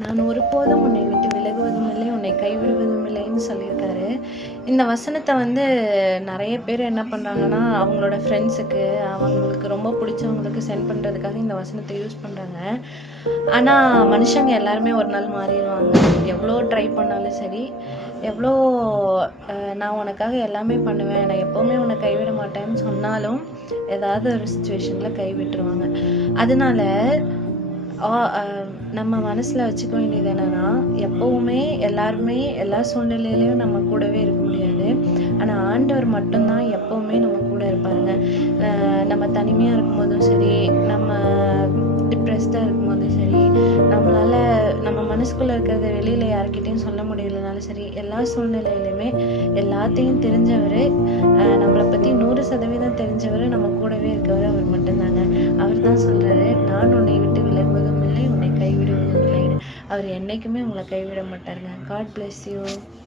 நான் ஒருபோதும் உன்னை விட்டு விலகுவதும் இல்லை, உன்னை கைவிடுவதும் இல்லைன்னு சொல்லியிருக்காரு. இந்த வசனத்த நெறைய பேர் என்ன பண்றாங்கன்னா, அவங்களோட ஃப்ரெண்ட்ஸுக்கு, அவங்களுக்கு ரொம்ப புடிச்சவங்களுக்கு சென்ட் பண்றதுக்காக இந்த வசனத்த யூஸ் பண்றாங்க. ஆனா, மனுஷங்க எல்லாருமே ஒரு நாள் மாறிருவாங்க. எவ்ளோ ட்ரை பண்ணாலும் சரி, எவ்ளோ நான் உனக்காக எல்லாமே பண்ணுவேன், நான் எப்பவுமே உன்ன கைவிட மாட்டேன்னு சொன்னாலும், ஏதாவது ஒரு சிச்சுவேஷன்ல கைவிட்டுருவாங்க. அதனால ஆ அ நம்ம மனசுல வச்சுக்க வேண்டியது என்னன்னா, எப்பவுமே எல்லாருமே எல்லா சூழ்நிலையிலயும் நம்ம கூடவே இருக்க முடியாது. ஆனா, ஆண்டவர் மட்டும் தான் எப்பவுமே நம்ம கூட இருப்பாருங்க. நம்ம தனிமையா இருக்கும்போதும் சரி, நம்ம டிப்ரெஸ்டா இருக்கும்போதும் சரி, நம்மளால நம்ம மனசுக்குள்ள இருக்கிறத வெளியில யார்கிட்டயும் சொல்ல முடியலனாலும் சரி, எல்லா சூழ்நிலையிலுமே எல்லாத்தையும் தெரிஞ்சவரு, நம்மள பத்தி 100% தெரிஞ்சவரு, நம்ம கூடவே இருக்கவரு அவர் மட்டும்தாங்க. அவர் தான் சொல்றாரு, "நான் உன்னை விட்டு விலகுவதும் இல்லை, உன்னை கைவிடுவதும் இல்லைன்னு." அவர் என்னைக்குமே உங்கள கைவிட மாட்டாருங்க. God bless you.